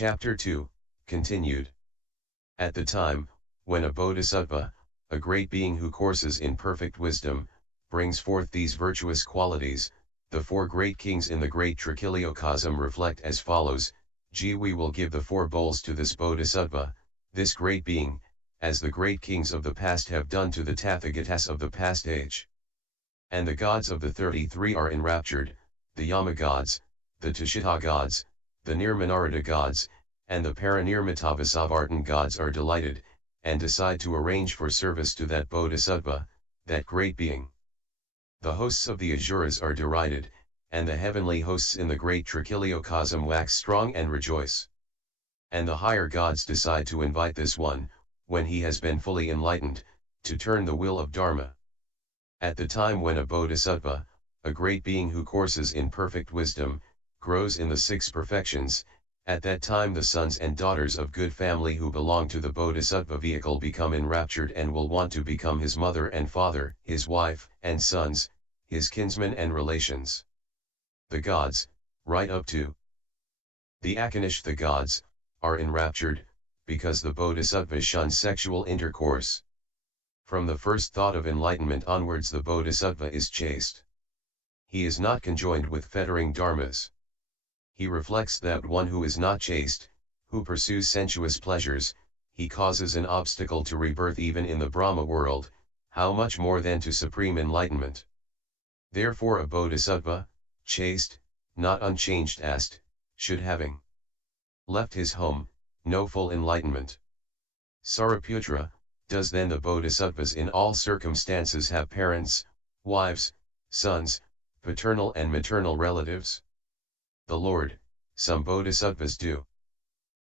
Chapter 2, continued. At the time, when a bodhisattva, a great being who courses in perfect wisdom, brings forth these virtuous qualities, the four great kings in the great trichiliocosm reflect as follows: we will give the four bowls to this bodhisattva, this great being, as the great kings of the past have done to the Tathagatas of the past age. And the gods of the 33 are enraptured, the Yama gods, the Tushita gods, the Nirmanarada gods, and the Paranirmitavasavartan gods are delighted, and decide to arrange for service to that bodhisattva, that great being. The hosts of the Asuras are derided, and the heavenly hosts in the great trichiliocosm wax strong and rejoice. And the higher gods decide to invite this one, when he has been fully enlightened, to turn the wheel of Dharma. At the time when a bodhisattva, a great being who courses in perfect wisdom, grows in the six perfections, at that time the sons and daughters of good family who belong to the bodhisattva vehicle become enraptured and will want to become his mother and father, his wife and sons, his kinsmen and relations. The gods, right up to the Akanishta gods, are enraptured, because the bodhisattva shuns sexual intercourse. From the first thought of enlightenment onwards the bodhisattva is chaste. He is not conjoined with fettering dharmas. He reflects that one who is not chaste, who pursues sensuous pleasures, he causes an obstacle to rebirth even in the Brahma world, how much more then to supreme enlightenment. Therefore a bodhisattva, chaste, not unchanged ast, should having left his home, know full enlightenment. Sariputra, does then the bodhisattvas in all circumstances have parents, wives, sons, paternal and maternal relatives? The Lord, some bodhisattvas do.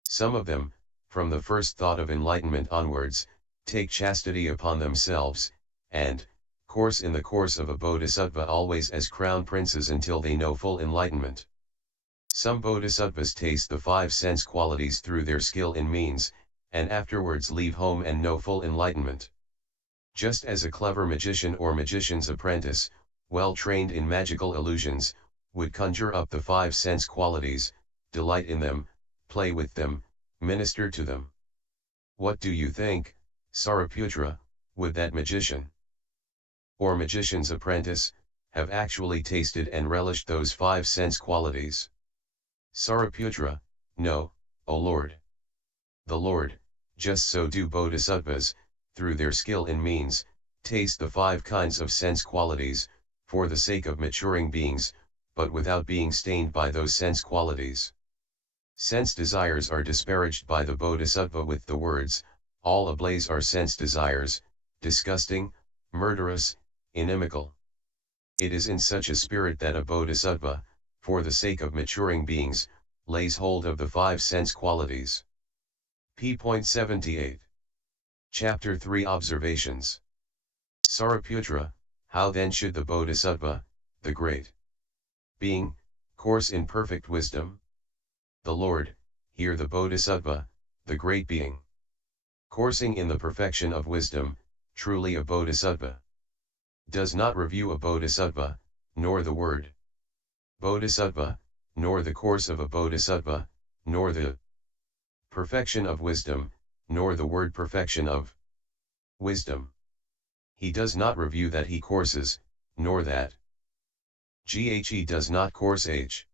Some of them, from the first thought of enlightenment onwards, take chastity upon themselves, and course in the course of a bodhisattva always as crown princes until they know full enlightenment. Some bodhisattvas taste the five sense qualities through their skill in means, and afterwards leave home and know full enlightenment. Just as a clever magician or magician's apprentice, well trained in magical illusions, would conjure up the five sense qualities, delight in them, play with them, minister to them. What do you think, Sariputra, would that magician or magician's apprentice have actually tasted and relished those five sense qualities? Sariputra, no, O Lord. The Lord, just so do bodhisattvas, through their skill in means, taste the five kinds of sense qualities, for the sake of maturing beings, but without being stained by those sense qualities. Sense desires are disparaged by the bodhisattva with the words, all ablaze are sense desires, disgusting, murderous, inimical. It is in such a spirit that a bodhisattva, for the sake of maturing beings, lays hold of the five sense qualities. p.78. Chapter 3 Observations. Sariputra, how then should the bodhisattva, the great being, course in perfect wisdom? The Lord, here the bodhisattva, the great being, coursing in the perfection of wisdom, truly a bodhisattva, does not review a bodhisattva, nor the word bodhisattva, nor the course of a bodhisattva, nor the perfection of wisdom, nor the word perfection of wisdom. He does not review that he courses, nor that he does not course h.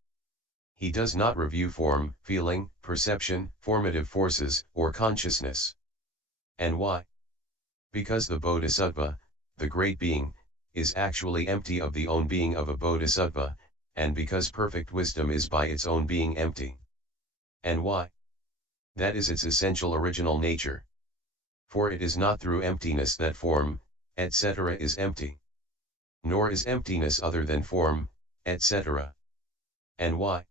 He does not review form, feeling, perception, formative forces, or consciousness. And why? Because the bodhisattva, the great being, is actually empty of the own being of a bodhisattva, and because perfect wisdom is by its own being empty. And why? That is its essential original nature. For it is not through emptiness that form, etc. is empty. Nor is emptiness other than form, etc. And why?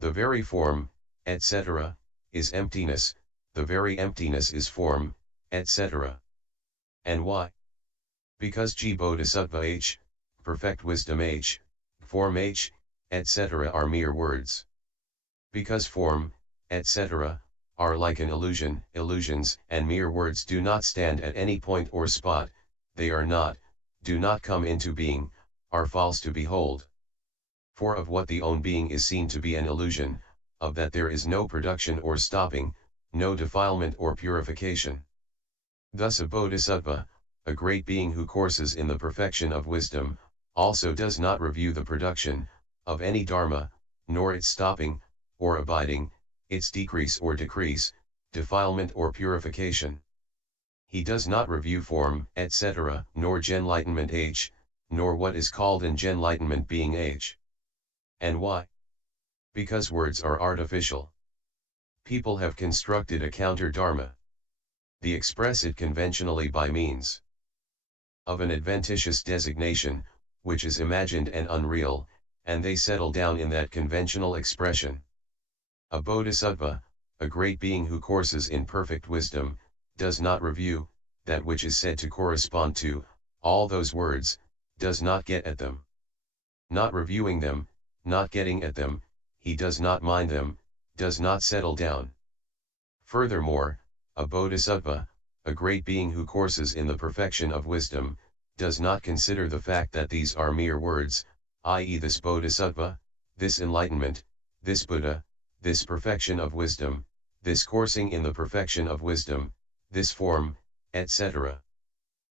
The very form, etc., is emptiness, the very emptiness is form, etc. And why? Because bodhisattva h, perfect wisdom h, form h, etc. are mere words. Because form, etc., are like an illusion, illusions and mere words do not stand at any point or spot, they are not, do not come into being, are false to behold. For of what the own being is seen to be an illusion, of that there is no production or stopping, no defilement or purification. Thus a bodhisattva, a great being who courses in the perfection of wisdom, also does not review the production of any dharma, nor its stopping, or abiding, its decrease or decrease, defilement or purification. He does not review form, etc., nor Enlightenment H, nor what is called in Enlightenment being H. And why? Because words are artificial. People have constructed a counter-dharma. They express it conventionally by means of an adventitious designation, which is imagined and unreal, and they settle down in that conventional expression. A bodhisattva, a great being who courses in perfect wisdom, does not review that which is said to correspond to all those words, does not get at them. Not reviewing them, not getting at them, he does not mind them, does not settle down. Furthermore, a bodhisattva, a great being who courses in the perfection of wisdom, does not consider the fact that these are mere words, i.e. this bodhisattva, this enlightenment, this Buddha, this perfection of wisdom, this coursing in the perfection of wisdom, this form, etc.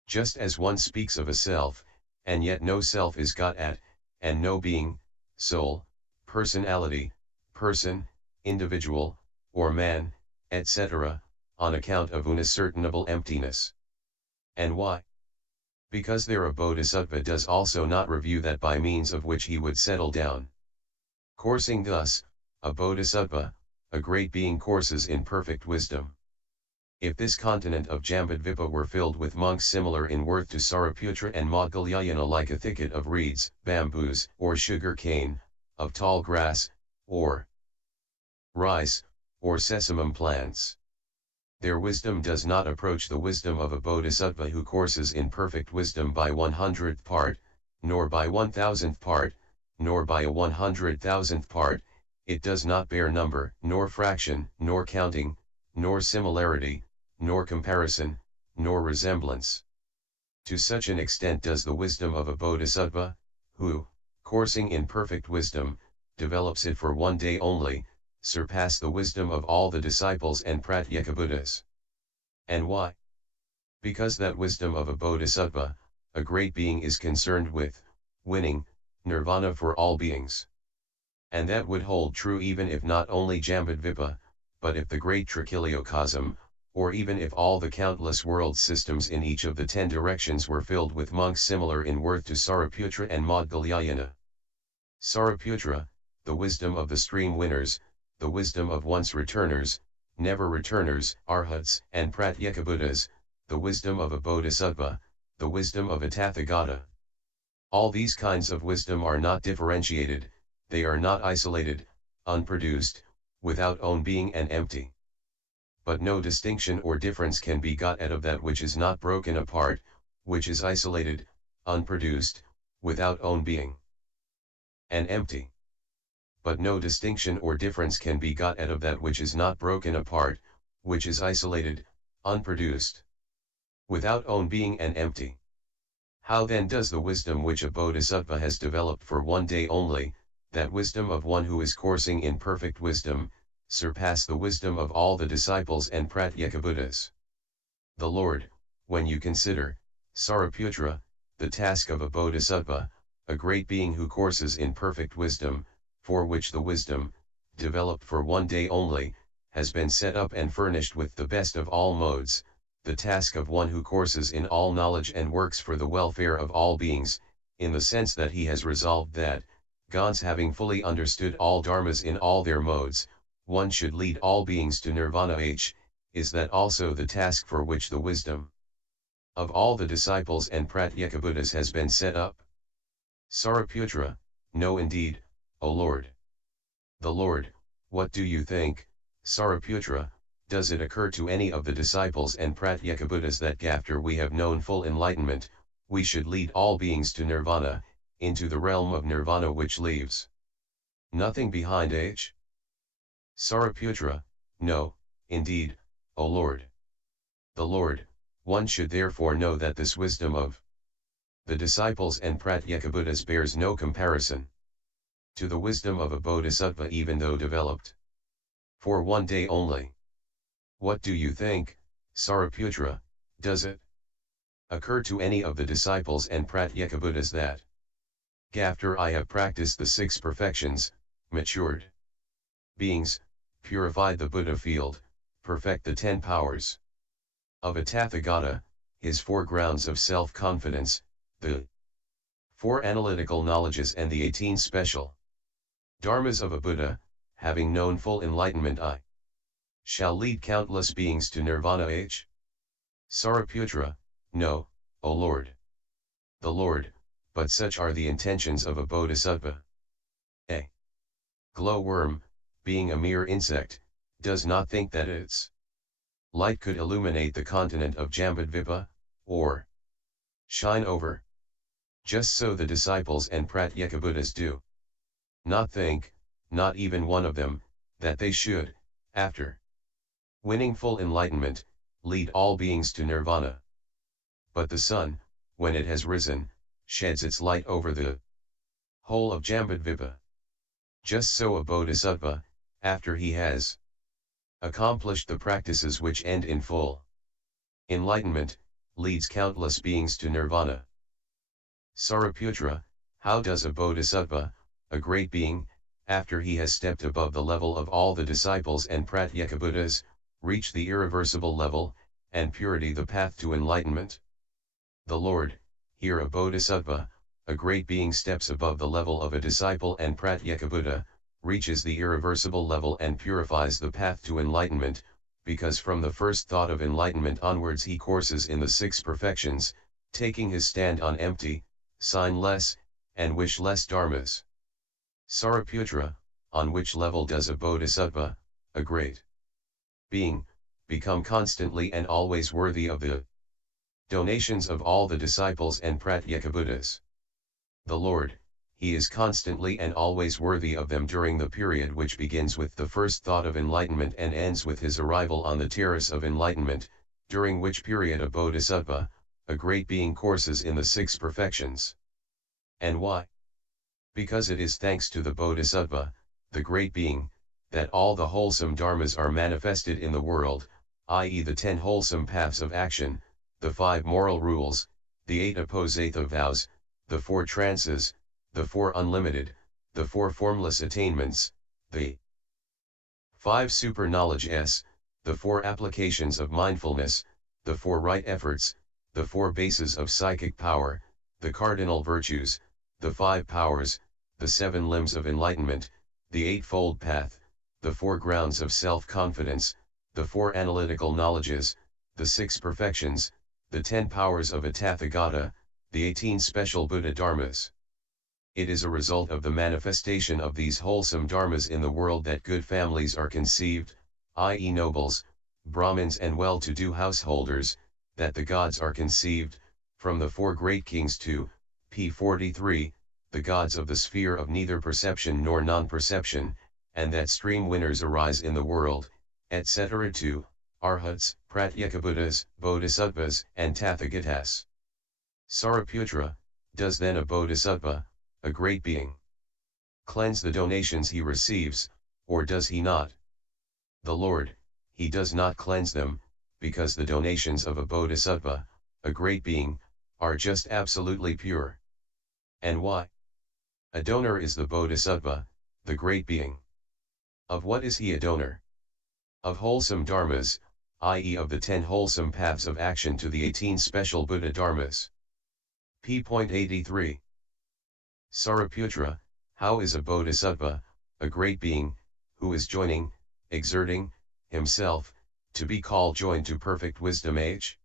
Just as one speaks of a self, and yet no self is got at, and no being, soul, personality, person, individual, or man, etc., on account of unascertainable emptiness. And why? Because there a bodhisattva does also not review that by means of which he would settle down. Coursing thus, a bodhisattva, a great being courses in perfect wisdom. If this continent of Jambudvipa were filled with monks similar in worth to Sariputra and Moggallana, like a thicket of reeds, bamboos, or sugar cane, of tall grass, or rice, or sesamum plants, their wisdom does not approach the wisdom of a bodhisattva who courses in perfect wisdom by 100th part, nor by 1000th part, nor by a 100,000th part. It does not bear number, nor fraction, nor counting, nor similarity, nor comparison, nor resemblance. To such an extent does the wisdom of a bodhisattva, who, coursing in perfect wisdom, develops it for one day only, surpass the wisdom of all the disciples and Pratyekabuddhas. And why? Because that wisdom of a bodhisattva, a great being, is concerned with winning nirvana for all beings. And that would hold true even if not only Jambudvipa, but if the great Trichiliocosm, or even if all the countless world systems in each of the 10 directions were filled with monks similar in worth to Sariputra and Moggallana. Sariputra, the wisdom of the stream winners, the wisdom of once returners, never returners, arhats, and pratyekabuddhas, the wisdom of a bodhisattva, the wisdom of a tathagata. All these kinds of wisdom are not differentiated, they are not isolated, unproduced, without own being and empty. But no distinction or difference can be got at of that which is not broken apart, which is isolated, unproduced, without own being, and empty. But no distinction or difference can be got at of that which is not broken apart, which is isolated, unproduced, without own being and empty. How then does the wisdom which a bodhisattva has developed for one day only, that wisdom of one who is coursing in perfect wisdom, surpass the wisdom of all the disciples and Pratyekabuddhas? The Lord, when you consider, Sariputra, the task of a bodhisattva, a great being who courses in perfect wisdom, for which the wisdom, developed for one day only, has been set up and furnished with the best of all modes, the task of one who courses in all knowledge and works for the welfare of all beings, in the sense that he has resolved that, Gons having fully understood all dharmas in all their modes, one should lead all beings to nirvana H, is that also the task for which the wisdom of all the disciples and Pratyekabuddhas has been set up? Sariputra, no indeed, O Lord. The Lord, what do you think, Sariputra? Does it occur to any of the disciples and Pratyekabuddhas that after we have known full enlightenment, we should lead all beings to nirvana, into the realm of nirvana which leaves nothing behind H? Sariputra, no, indeed, O Lord. The Lord, one should therefore know that this wisdom of the disciples and Pratyekabuddhas bears no comparison to the wisdom of a bodhisattva even though developed For one day only. What do you think, Sariputra, does it occur to any of the disciples and Pratyekabuddhas that, after I have practiced the 6 perfections, matured beings, purified the Buddha field, perfect the 10 powers of a Tathagata, his 4 grounds of self-confidence, the 4 analytical knowledges and the 18 special dharmas of a Buddha, having known full enlightenment, I shall lead countless beings to nirvana. H. Sariputra, no, O Lord. The Lord, but such are the intentions of a bodhisattva. A glowworm, being a mere insect, does not think that its light could illuminate the continent of Jambudvipa, or shine over. Just so the disciples and Pratyekabuddhas do not think, not even one of them, that they should, after winning full enlightenment, lead all beings to nirvana. But the sun, when it has risen, sheds its light over the whole of Jambudvipa. Just so a bodhisattva, after he has accomplished the practices which end in full enlightenment, leads countless beings to nirvana. Sariputra, how does a bodhisattva, a great being, after he has stepped above the level of all the disciples and Pratyekabuddhas, reach the irreversible level, and purity the path to enlightenment? The Lord, here a bodhisattva, a great being steps above the level of a disciple and Pratyekabuddha, reaches the irreversible level and purifies the path to enlightenment, because from the first thought of enlightenment onwards he courses in the 6 perfections, taking his stand on empty, sign-less, and wish-less dharmas. Sariputra, on which level does a bodhisattva, a great being, become constantly and always worthy of the donations of all the disciples and Pratyekabuddhas? The Lord, he is constantly and always worthy of them during the period which begins with the first thought of enlightenment and ends with his arrival on the terrace of enlightenment, during which period a bodhisattva, a great being, courses in the 6 perfections. And why? Because it is thanks to the bodhisattva, the great being, that all the wholesome dharmas are manifested in the world, i.e. the 10 wholesome paths of action, the 5 moral rules, the 8 apposatha vows, the 4 trances, the 4 unlimited, the 4 formless attainments, the 5 super knowledges, the 4 applications of mindfulness, the 4 right efforts, the 4 bases of psychic power, the cardinal virtues, the 5 powers, the 7 limbs of enlightenment, the 8-fold path, the 4 grounds of self-confidence, the 4 analytical knowledges, the 6 perfections, the 10 powers of a Tathagata, the 18 special Buddha dharmas. It is a result of the manifestation of these wholesome dharmas in the world that good families are conceived, i.e. nobles, Brahmins and well-to-do householders, that the gods are conceived, from the 4 great kings to, p. 43, the gods of the sphere of neither perception nor non-perception, and that stream winners arise in the world, etc. to, arhats, pratyekabuddhas, bodhisattvas, and tathagatas. Sariputra, does then a bodhisattva, a great being, cleanse the donations he receives, or does he not? The Lord, he does not cleanse them, because the donations of a bodhisattva, a great being, are just absolutely pure. And why? A donor is the bodhisattva, the great being. Of what is he a donor? Of wholesome dharmas, i.e. of the 10 wholesome paths of action to the 18 special Buddha dharmas. p.83. Sariputra, how is a bodhisattva, a great being, who is joining, exerting, himself, to be called joined to perfect wisdom? H.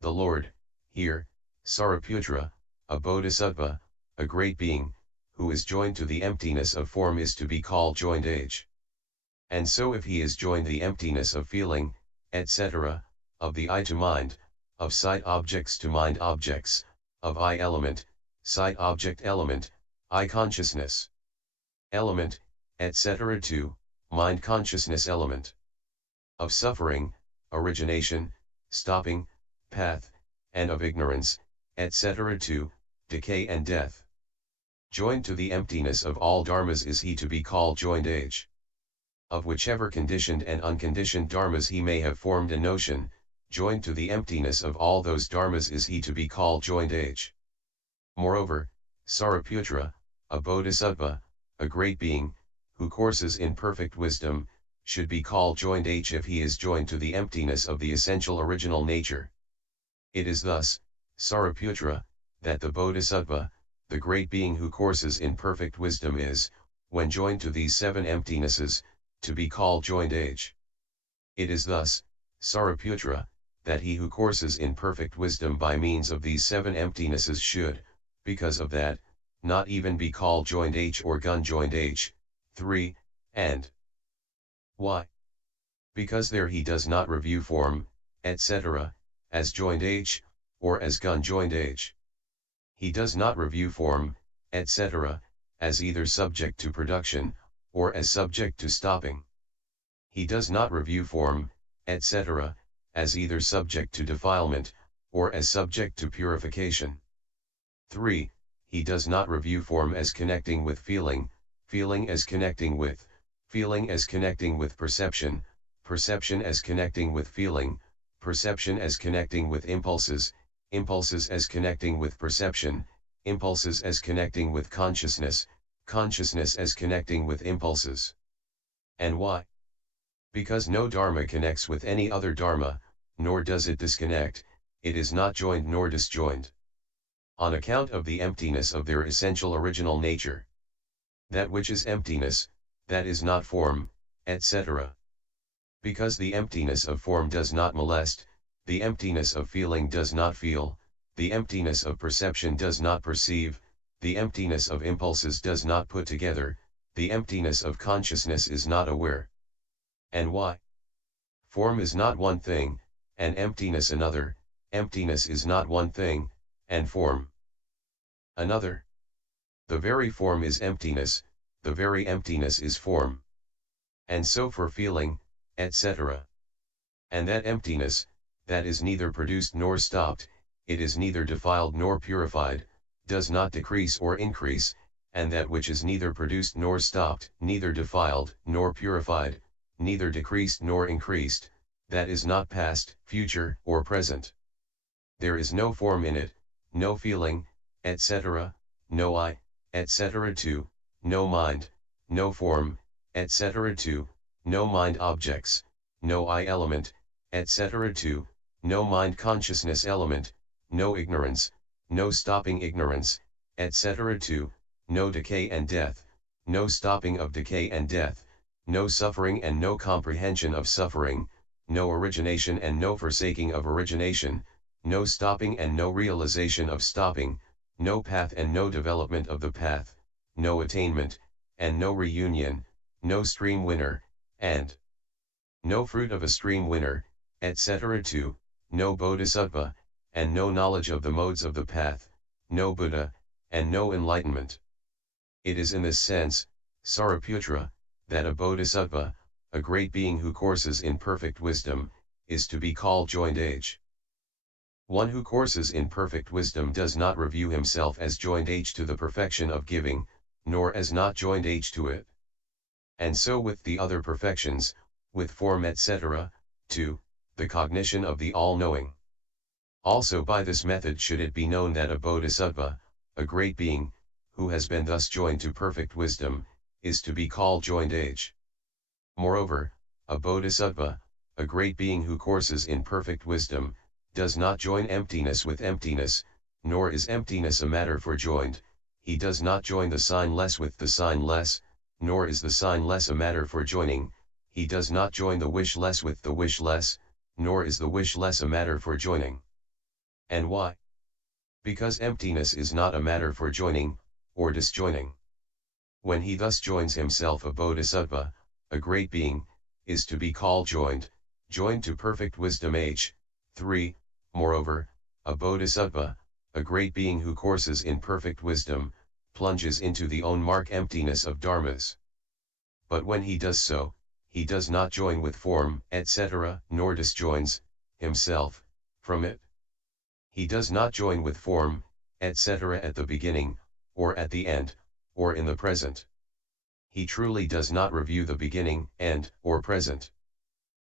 The Lord, here, Sariputra, a bodhisattva, a great being, who is joined to the emptiness of form is to be called joined. H. And so if he is joined the emptiness of feeling, etc., of the eye to mind, of sight objects to mind objects, of eye element, sight object element, eye consciousness element, etc. to, mind consciousness element, of suffering, origination, stopping, path, and of ignorance, etc. to, decay and death. Joined to the emptiness of all dharmas is he to be called joined. H. Of whichever conditioned and unconditioned dharmas he may have formed a notion, joined to the emptiness of all those dharmas is he to be called joined age. Moreover, Sariputra, a bodhisattva, a great being, who courses in perfect wisdom, should be called joined age if he is joined to the emptiness of the essential original nature. It is thus, Sariputra, that the bodhisattva, the great being who courses in perfect wisdom is, when joined to these seven emptinesses, to be called joined age. It is thus, Sariputra, that he who courses in perfect wisdom by means of these seven emptinesses should, because of that, not even be called joined age or gun joined age. 3. And why? Because there he does not review form, etc., as joined age, or as gun joined age. He does not review form, etc., as either subject to production, or as subject to stopping. He does not review form, etc., as either subject to defilement, or as subject to purification. 3. He does not review form as connecting with feeling, feeling as connecting with, feeling as connecting with perception, perception as connecting with feeling, perception as connecting with impulses, impulses as connecting with perception, impulses as connecting with consciousness, consciousness as connecting with impulses. And why? Because no dharma connects with any other dharma, nor does it disconnect, it is not joined nor disjoined. On account of the emptiness of their essential original nature. That which is emptiness, that is not form, etc. Because the emptiness of form does not molest, the emptiness of feeling does not feel, the emptiness of perception does not perceive, the emptiness of impulses does not put together, the emptiness of consciousness is not aware. And why? Form is not one thing, and emptiness another, emptiness is not one thing, and form another. The very form is emptiness, the very emptiness is form. And so for feeling, etc. And that emptiness, that is neither produced nor stopped, it is neither defiled nor purified, does not decrease or increase, and that which is neither produced nor stopped, neither defiled nor purified, neither decreased nor increased, that is not past, future, or present. There is no form in it, no feeling, etc., no I, etc. 2, no mind, no form, etc. 2, no mind objects, no I element, etc. 2, no mind consciousness element, no ignorance, no stopping ignorance, etc. 2, no decay and death, no stopping of decay and death, no suffering and no comprehension of suffering, no origination and no forsaking of origination, no stopping and no realization of stopping, no path and no development of the path, no attainment, and no reunion, no stream winner, and no fruit of a stream winner, etc. 2, no bodhisattva, and no knowledge of the modes of the path, no Buddha, and no enlightenment. It is in this sense, Sariputra, that a bodhisattva, a great being who courses in perfect wisdom, is to be called joined age. One who courses in perfect wisdom does not review himself as joined age to the perfection of giving, nor as not joined age to it. And so with the other perfections, with form etc., 2, the cognition of the all-knowing. Also by this method should it be known that a bodhisattva, a great being, who has been thus joined to perfect wisdom, is to be called joined age. Moreover, a bodhisattva, a great being who courses in perfect wisdom, does not join emptiness with emptiness, nor is emptiness a matter for joined, he does not join the signless with the signless, nor is the signless a matter for joining, he does not join the wishless with the wishless, nor is the wishless a matter for joining. And why? Because emptiness is not a matter for joining, or disjoining. When he thus joins himself, a bodhisattva, a great being, is to be called joined, joined to perfect wisdom age. 3. Moreover, a bodhisattva, a great being who courses in perfect wisdom, plunges into the own mark emptiness of dharmas. But when he does so, he does not join with form, etc., nor disjoins himself from it. He does not join with form, etc. at the beginning, or at the end, or in the present. he truly does not review the beginning, end, or present.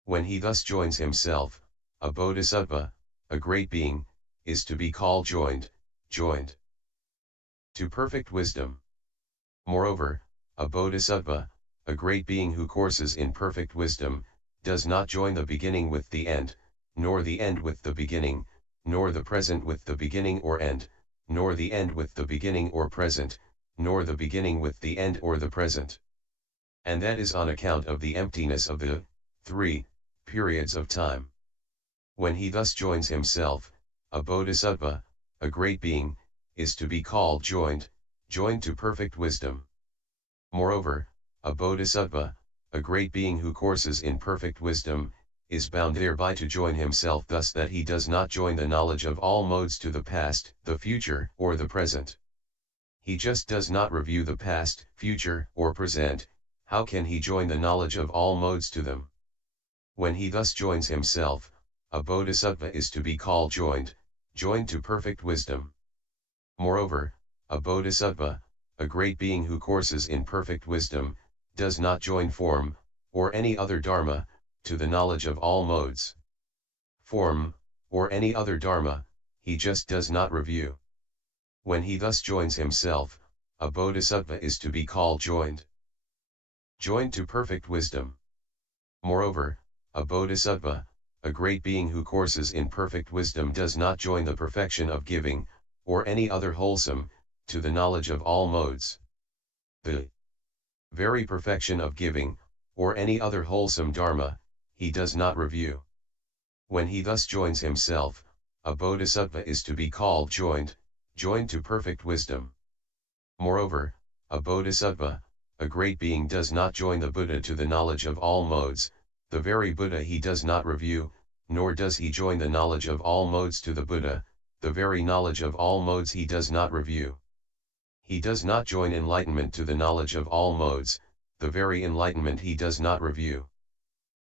When he thus joins himself, a bodhisattva, a great being, is to be called joined to perfect wisdom. Moreover, a bodhisattva, a great being who courses in perfect wisdom, does not join the beginning with the end, nor the end with the beginning, nor the present with the beginning or end, nor the end with the beginning or present, nor the beginning with the end or the present. And that is on account of the emptiness of the three periods of time. When he thus joins himself, a bodhisattva, a great being, is to be called joined to perfect wisdom. Moreover, a bodhisattva, a great being who courses in perfect wisdom, is bound thereby to join himself thus that he does not join the knowledge of all modes to the past, the future, or the present. He just does not review the past, future, or present. How can he join the knowledge of all modes to them? When he thus joins himself, a bodhisattva is to be called joined to perfect wisdom. Moreover, a bodhisattva, a great being who courses in perfect wisdom, does not join form, or any other dharma, to the knowledge of all modes. Form, or any other dharma, he just does not review. When he thus joins himself, a bodhisattva is to be called joined to perfect wisdom. Moreover, a bodhisattva, a great being who courses in perfect wisdom does not join the perfection of giving, or any other wholesome, to the knowledge of all modes. The very perfection of giving, or any other wholesome dharma, he does not review. When he thus joins himself, a bodhisattva is to be called joined to perfect wisdom. Moreover, a bodhisattva, a great being does not join the Buddha to the knowledge of all modes, the very Buddha he does not review, nor does he join the knowledge of all modes to the Buddha, the very knowledge of all modes he does not review. He does not join enlightenment to the knowledge of all modes, the very enlightenment he does not review.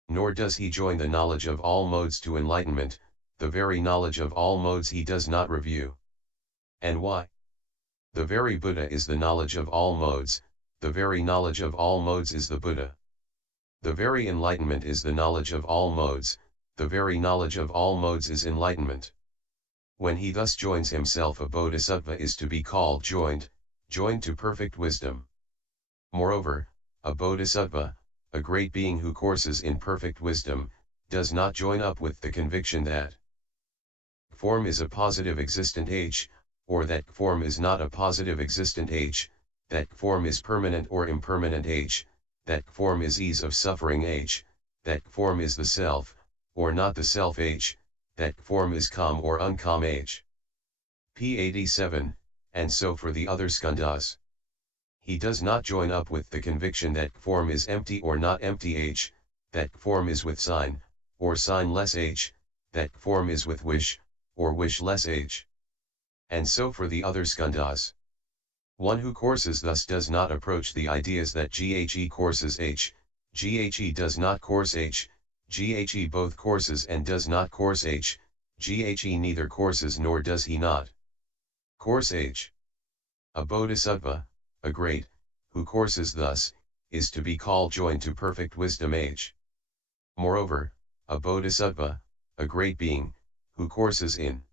Nor does he join the knowledge of all modes to enlightenment, the very knowledge of all modes he does not review. And why? The very Buddha is the knowledge of all modes, the very knowledge of all modes is the Buddha. The very enlightenment is the knowledge of all modes, the very knowledge of all modes is enlightenment. When he thus joins himself, a bodhisattva is to be called joined to perfect wisdom. Moreover, a bodhisattva, a great being who courses in perfect wisdom, does not join up with the conviction that form is a positive existent H, or that form is not a positive existent H, that form is permanent or impermanent H, that form is ease of suffering H, that form is the self, or not the self H, that form is calm or uncalm H. P. 87, and so for the other skandhas. He does not join up with the conviction that form is empty or not empty H, that form is with sign, or signless H, that form is with wish, or wishless H. And so for the other skandhas. One who courses thus does not approach the ideas that GHE courses H, GHE does not course H, GHE both courses and does not course H, GHE neither courses nor does he not course H. A bodhisattva, a great, who courses thus, is to be called joined to perfect wisdom H. Moreover, a bodhisattva, a great being, who courses in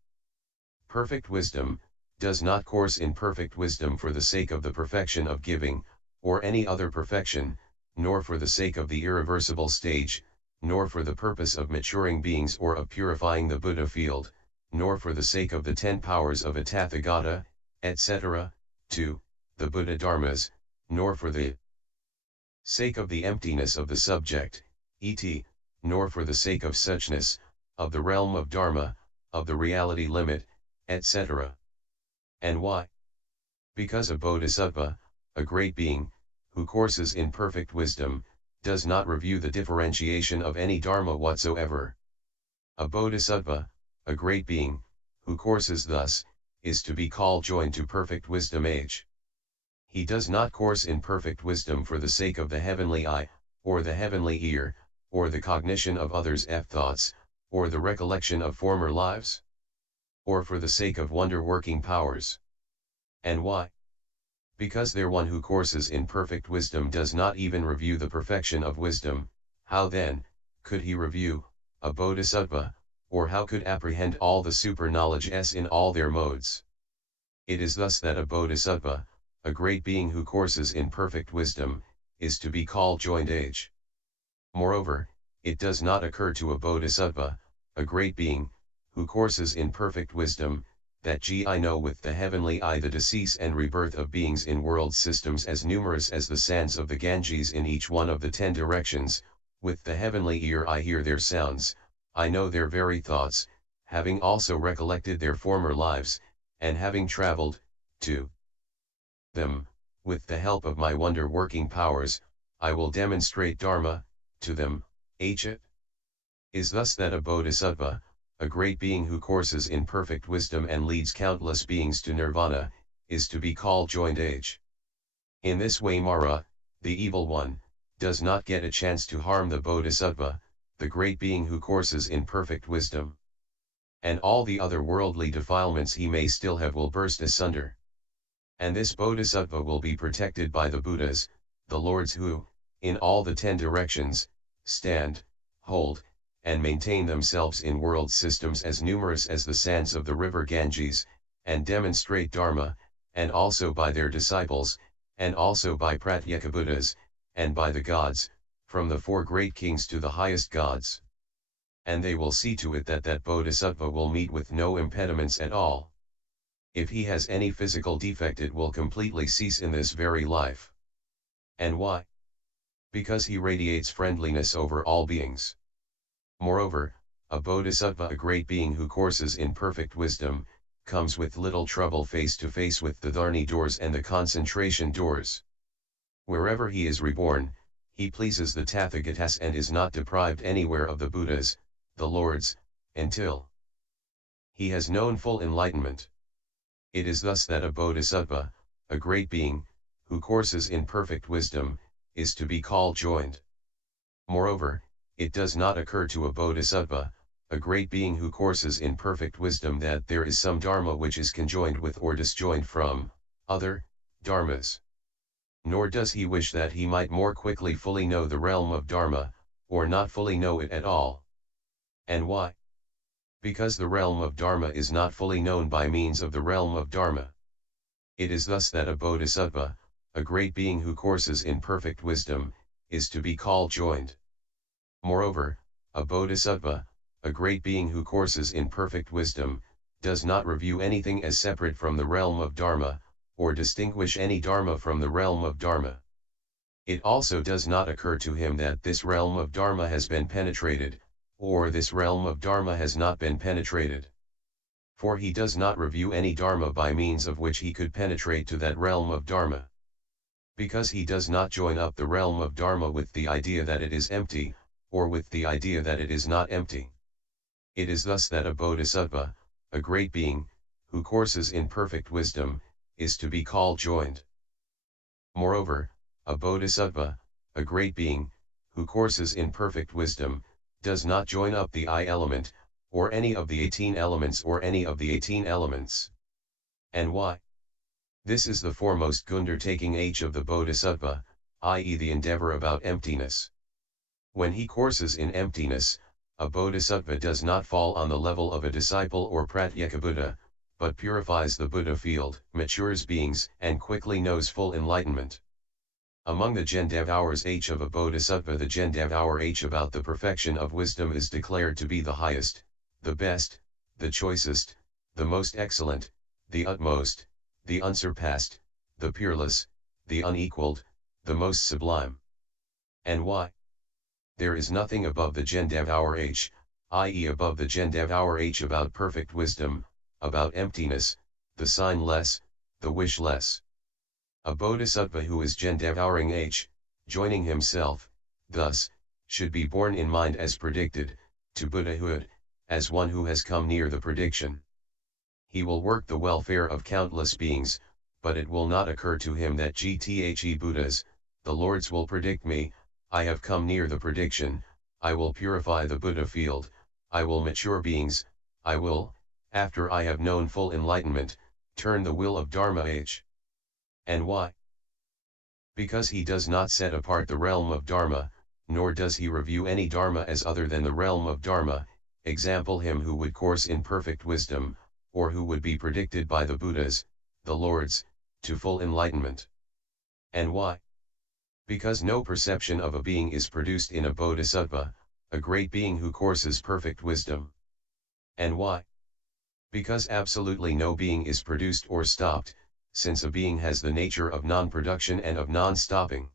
perfect wisdom, does not course in perfect wisdom for the sake of the perfection of giving, or any other perfection, nor for the sake of the irreversible stage, nor for the purpose of maturing beings or of purifying the Buddha field, nor for the sake of the 10 powers of a Tathagata, etc., to the Buddha Dharmas, nor for the sake of the emptiness of the subject, et., nor for the sake of suchness, of the realm of Dharma, of the reality limit, etc. And why? Because a bodhisattva, a great being, who courses in perfect wisdom, does not review the differentiation of any dharma whatsoever. A bodhisattva, a great being, who courses thus, is to be called joined to perfect wisdom H. He does not course in perfect wisdom for the sake of the heavenly eye, or the heavenly ear, or the cognition of others' thoughts, or the recollection of former lives, or for the sake of wonder-working powers. And why? Because there one who courses in perfect wisdom does not even review the perfection of wisdom, how then, could he review, a bodhisattva, or how could apprehend all the super-knowledges in all their modes? It is thus that a bodhisattva, a great being who courses in perfect wisdom, is to be called joined age. Moreover, it does not occur to a bodhisattva, a great being, who courses in perfect wisdom, that I know with the heavenly eye the decease and rebirth of beings in world systems as numerous as the sands of the Ganges in each one of the 10 directions, with the heavenly ear I hear their sounds, I know their very thoughts, having also recollected their former lives, and having travelled, to them, with the help of my wonder-working powers, I will demonstrate Dharma, to them. It is thus that a bodhisattva, a great being who courses in perfect wisdom and leads countless beings to nirvana, is to be called joined age. In this way Mara, the evil one, does not get a chance to harm the bodhisattva, the great being who courses in perfect wisdom. And all the other worldly defilements he may still have will burst asunder. And this bodhisattva will be protected by the Buddhas, the lords who, in all the 10 directions, stand, hold, and maintain themselves in world systems as numerous as the sands of the river Ganges, and demonstrate Dharma, and also by their disciples, and also by Pratyeka Buddhas, and by the gods, from the 4 great kings to the highest gods. And they will see to it that that bodhisattva will meet with no impediments at all. If he has any physical defect it will completely cease in this very life. And why? Because he radiates friendliness over all beings. Moreover, a bodhisattva, a great being who courses in perfect wisdom, comes with little trouble face to face with the dharani doors and the concentration doors. Wherever he is reborn, he pleases the Tathagatas and is not deprived anywhere of the Buddhas, the lords, until he has known full enlightenment. It is thus that a bodhisattva, a great being, who courses in perfect wisdom, is to be called joined. Moreover, it does not occur to a bodhisattva, a great being who courses in perfect wisdom, that there is some dharma which is conjoined with or disjoined from other dharmas. Nor does he wish that he might more quickly fully know the realm of dharma, or not fully know it at all. And why? Because the realm of dharma is not fully known by means of the realm of dharma. It is thus that a bodhisattva, a great being who courses in perfect wisdom, is to be called joined. Moreover, a bodhisattva, a great being who courses in perfect wisdom, does not review anything as separate from the realm of dharma, or distinguish any dharma from the realm of dharma. It also does not occur to him that this realm of dharma has been penetrated, or this realm of dharma has not been penetrated. For he does not review any dharma by means of which he could penetrate to that realm of dharma. Because he does not join up the realm of dharma with the idea that it is empty, or with the idea that it is not empty. It is thus that a bodhisattva, a great being, who courses in perfect wisdom, is to be called joined. Moreover, a bodhisattva, a great being, who courses in perfect wisdom, does not join up the I element, or any of the 18 elements or any of the 18 elements. And why? This is the foremost undertaking of the bodhisattva, i.e. the endeavor about emptiness. When he courses in emptiness, a bodhisattva does not fall on the level of a disciple or pratyeka Buddha, but purifies the Buddha field, matures beings, and quickly knows full enlightenment. Among the Gendev hours H of a bodhisattva, the Gendev hour H about the perfection of wisdom is declared to be the highest, the best, the choicest, the most excellent, the utmost, the unsurpassed, the peerless, the unequaled, the most sublime. And why? There is nothing above the Gendev hour H, i.e. above the Gendev hour H about perfect wisdom, about emptiness, the sign-less, the wish-less. A bodhisattva who is Gendev houring H, joining himself, thus, should be born in mind as predicted, to Buddhahood, as one who has come near the prediction. He will work the welfare of countless beings, but it will not occur to him that GTHE Buddhas, the lords will predict me, I have come near the prediction, I will purify the Buddha field, I will mature beings, I will, after I have known full enlightenment, turn the will of Dharma H. And why? Because he does not set apart the realm of Dharma, nor does he review any Dharma as other than the realm of Dharma, example him who would course in perfect wisdom, or who would be predicted by the Buddhas, the Lords, to full enlightenment. And why? Because no perception of a being is produced in a bodhisattva, a great being who courses perfect wisdom. And why? Because absolutely no being is produced or stopped, since a being has the nature of non-production and of non-stopping.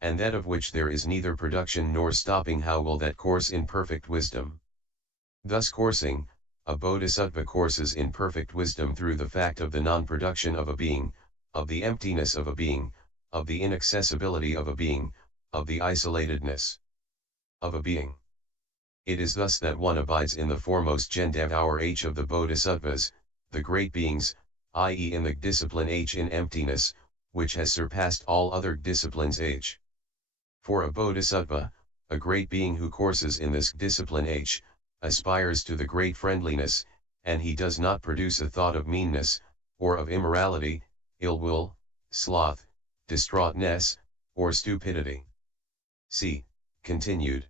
And that of which there is neither production nor stopping, how will that course in perfect wisdom? Thus coursing, a bodhisattva courses in perfect wisdom through the fact of the non-production of a being, of the emptiness of a being, of the inaccessibility of a being, of the isolatedness of a being. It is thus that one abides in the foremost Gendavur H of the bodhisattvas, the great beings, i.e. in the discipline H in emptiness, which has surpassed all other disciplines H. For a bodhisattva, a great being who courses in this discipline H, aspires to the great friendliness, and he does not produce a thought of meanness, or of immorality, ill will, sloth, distraughtness, or stupidity. See, continued.